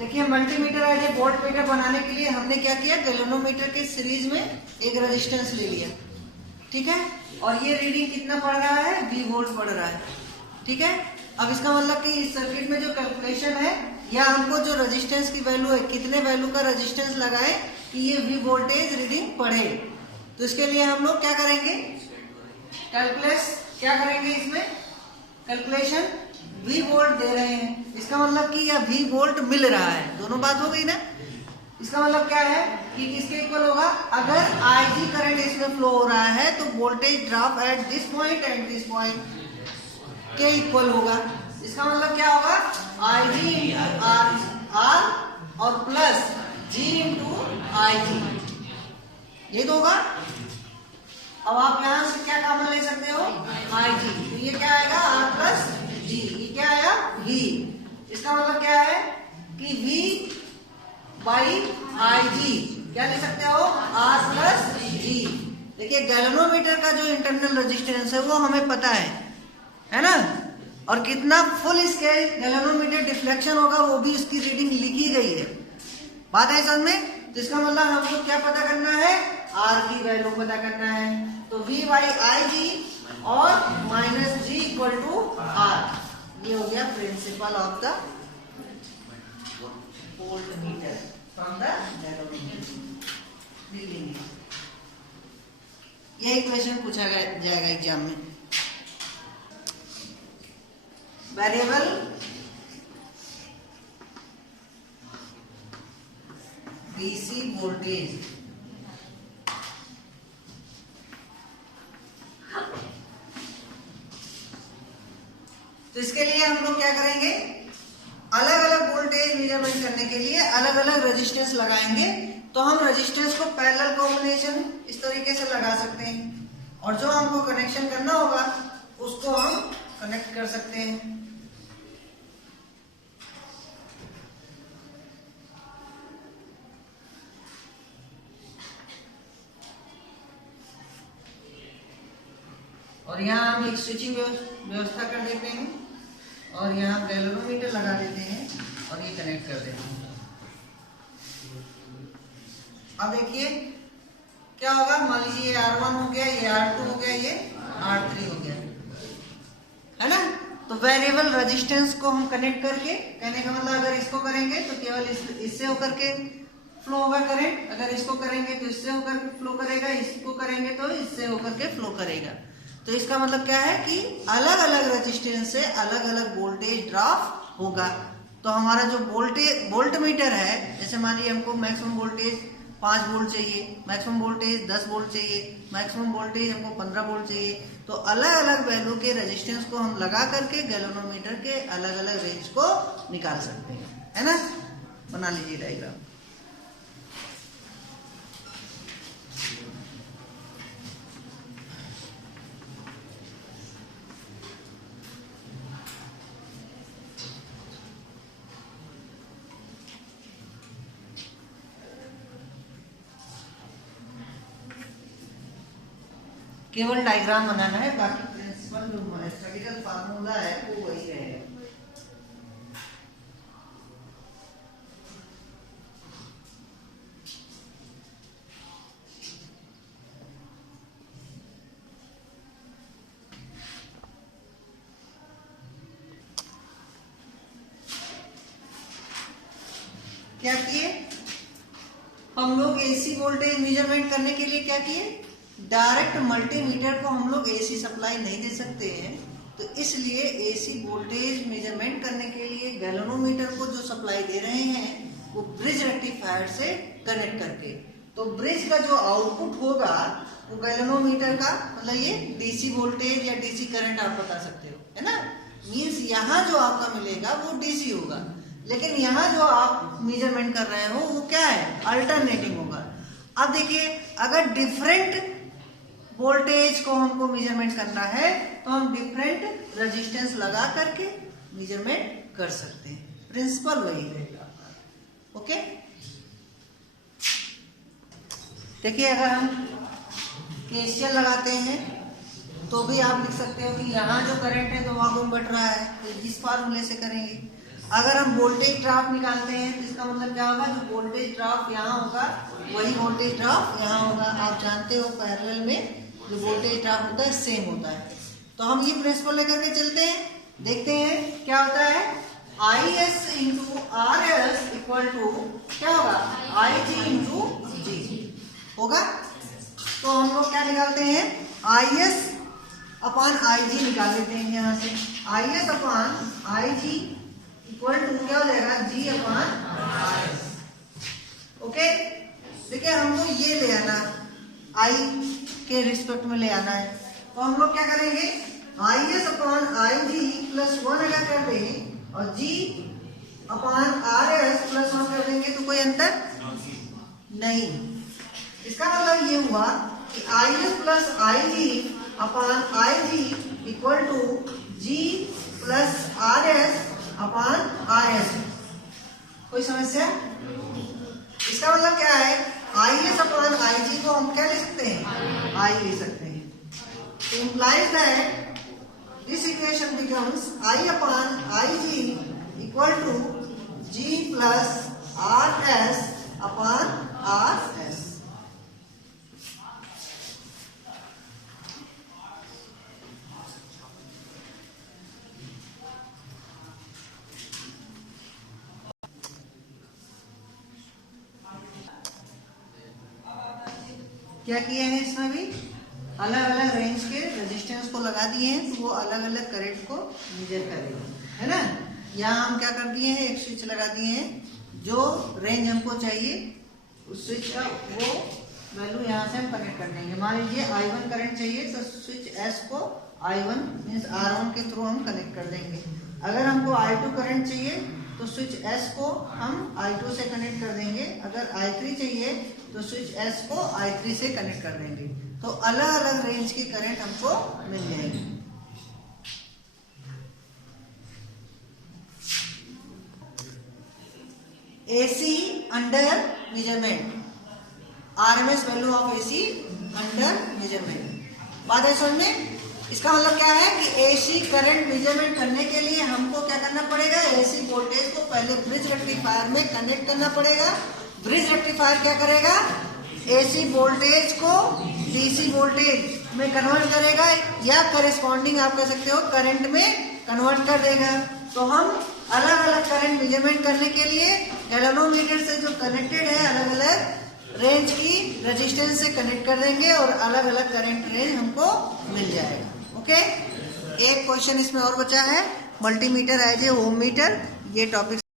देखिए multimeter as a voltmeter बनाने के लिए हमने क्या किया, गैल्वेनोमीटर के सीरीज में एक रेजिस्टेंस ले लिया, ठीक है, और ये रीडिंग कितना पड़ रहा है, V वोल्ट पड़ रहा है, ठीक है। अब इसका मतलब कि इस सर्किट में जो कैलकुलेशन है, या हमको जो रेजिस्टेंस की वैल्यू है, कितने वैल्यू का रेजिस्टेंस लगाए कि ये V वोल्टेज रीडिंग पढ़े, तो इसके लिए हम लोग क्या करेंगे, क्या करेंगे इसमें कैलकुलेशन, V वोल्ट दे रहे हैं, इसका मतलब कि यह V वोल्ट मिल रहा है, दोनों बात हो गई ना। इसका मतलब क्या है कि किसके इक्वल होगा, अगर IG करंट इसमें फ्लो हो रहा है तो voltage drop at this point and this point के इक्वल होगा। इसका मतलब क्या होगा, IG इंटू R और प्लस G इंटू IG, ये तो होगा। अब आप यहां से क्या कॉमन ले सकते हो, IG, तो ये क्या आएगा, R प्लस G, ये क्या आया V। इसका मतलब क्या है कि V बाई IG क्या ले सकते हो, R प्लस G। देखिए गैल्वेनोमीटर का जो इंटरनल रेजिस्टेंस है वो हमें पता है ना, और कितना फुल स्केल गैल्वेनोमीटर डिफ्लेक्शन होगा वो भी उसकी रीडिंग लिखी गई है, बात है समझ में। तो इसका मतलब हमको क्या पता करना है, R की वैल्यू पता करना है, तो V बाई IG और minus G equal to R, ये हो गया principle of the voltmeter from the galvanometer. यही क्वेश्चन पूछा जाएगा एग्जाम में। वेरिएबल डीसी वोल्टेज, तो इसके लिए हम लोग क्या करेंगे, अलग अलग वोल्टेज मेजरमेंट करने के लिए अलग अलग रेजिस्टेंस लगाएंगे। तो हम रेजिस्टेंस को पैरेलल कॉम्बिनेशन इस तरीके से लगा सकते हैं, और जो हमको कनेक्शन करना होगा उसको हम कनेक्ट कर सकते हैं। और यहाँ हम एक स्विचिंग व्यवस्था कर देते हैं, और यहाँ गैल्वेनोमीटर लगा देते हैं और ये कनेक्ट कर देते हैं। अब देखिए क्या होगा, मान लीजिए ये R1 हो गया, ये R2 हो गया, ये R3 हो गया, है ना। तो वेरिएबल रेजिस्टेंस को हम कनेक्ट करके, कहने का मतलब अगर इसको करेंगे तो केवल इससे होकर के फ्लो होगा करंट, अगर इसको करेंगे तो इससे होकर के फ्लो करेगा, इसको करेंगे तो इससे होकर के फ्लो करेगा। तो इसका मतलब क्या है कि अलग अलग रेजिस्टेंस से अलग अलग वोल्टेज ड्रॉप होगा। तो हमारा जो वोल्टमीटर है, जैसे मान लीजिए हमको मैक्सिमम वोल्टेज 5 वोल्ट चाहिए, मैक्सिमम वोल्टेज 10 वोल्ट चाहिए, मैक्सिमम वोल्टेज हमको 15 वोल्ट चाहिए, तो अलग अलग वैल्यू के रेजिस्टेंस को हम लगा करके गैल्वेनोमीटर के अलग अलग रेंज को निकाल सकते हैं, है ना। बना लीजिए डायग्राम। केवल डायग्राम बनाना है, बाकी प्रिंसिपल जो मैथमेटिकल फार्मूला है वो वही रहेगा। क्या किए हम लोग, एसी वोल्टेज मेजरमेंट करने के लिए क्या किए, डायरेक्ट मल्टीमीटर को हम लोग एसी सप्लाई नहीं दे सकते हैं, तो इसलिए एसी वोल्टेज मेजरमेंट करने के लिए गैल्वेनोमीटर को जो सप्लाई दे रहे हैं वो ब्रिज रेक्टिफायर से कनेक्ट करके, तो ब्रिज का जो आउटपुट होगा वो गैल्वेनोमीटर का, मतलब ये डीसी वोल्टेज या डीसी करंट आप बता सकते हो, है ना। मीन्स यहाँ जो आपका मिलेगा वो डीसी होगा, लेकिन यहाँ जो आप मेजरमेंट कर रहे हो वो क्या है, अल्टरनेटिंग होगा। अब देखिए अगर डिफरेंट वोल्टेज को हमको मेजरमेंट करना है तो हम डिफरेंट रेजिस्टेंस लगा करके मेजरमेंट कर सकते हैं, प्रिंसिपल वही रहेगा। ओके, देखिए अगर हम केसीएल लगाते हैं तो भी आप लिख सकते हो कि यहाँ जो करंट है तो वहां गुण बढ़ रहा है, तो इस फार्मूले से करेंगे। अगर हम वोल्टेज ड्रॉप निकालते हैं तो इसका मतलब क्या होगा, जो वोल्टेज ड्रॉप यहाँ होगा वही वोल्टेज ड्रॉप यहाँ होगा। आप जानते हो पैरेलल में जो वोल्टेज ड्रॉप होता है सेम होता है। तो हम ये प्रिंसिपल लेकर के चलते हैं, देखते हैं क्या होता है। I S into R S equal to क्या होगा, आई जी इंटू जी होगा। तो हम लोग क्या निकालते हैं, आई एस अपॉन आई जी निकाल लेते हैं यहाँ से। I S upon I G equal to क्या हो जाएगा, G upon R S. Okay, देखिए हमको ये ले आना, आई के रिस्पेक्ट में ले आना है। तो हम लोग क्या करेंगे, I S upon I G plus 1 अगर कर दें और G upon R S plus 1 कर देंगे तो कोई अंतर नहीं। इसका मतलब ये हुआ कि I S plus I G upon I G equal to G plus R S upon R S. कोई समस्या? इसका मतलब क्या है, आई एस अपॉन आई जी को हम क्या ले सकते हैं, आई ले सकते हैं। तो implies that this equation becomes I upon I G equal to G plus R S upon R S. क्या किए हैं, इसमें भी अलग अलग रेंज के रेजिस्टेंस को लगा दिए हैं, तो वो अलग अलग करंट को मेजर करेगा, है ना। यहाँ हम क्या कर दिए हैं, एक स्विच लगा दिए हैं, जो रेंज हमको चाहिए उस स्विच का वो वैल्यू यहाँ से हम कनेक्ट कर देंगे। मान लीजिए I1 करंट चाहिए तो स्विच S को I1 मीन्स R1 के थ्रू हम कनेक्ट कर देंगे। अगर हमको I2 करंट चाहिए तो स्विच S को हम I2 से कनेक्ट कर देंगे। अगर I3 चाहिए तो स्विच S को I3 से कनेक्ट कर देंगे। तो अलग अलग रेंज की करंट हमको मिल जाएगी। AC under measurement, RMS value of AC under measurement, बात है समझ में। इसका मतलब क्या है कि AC करंट मेजरमेंट करने के लिए हमको क्या करना पड़ेगा, AC वोल्टेज को पहले ब्रिज रेक्टिफायर में कनेक्ट करना पड़ेगा। ब्रिज रेक्टिफायर क्या करेगा, AC वोल्टेज को DC वोल्टेज में कन्वर्ट करेगा या करेस्पॉन्डिंग आप कह सकते हो करंट में कन्वर्ट कर देगा। तो हम अलग अलग करंट मेजरमेंट करने के लिए गैल्वेनोमीटर से जो कनेक्टेड है अलग अलग रेंज की रेजिस्टेंस से कनेक्ट कर देंगे और अलग अलग करंट रेंज हमको मिल जाएगा। ओके, एक क्वेश्चन इसमें और बचा है, multimeter as a ohmmeter, ये टॉपिक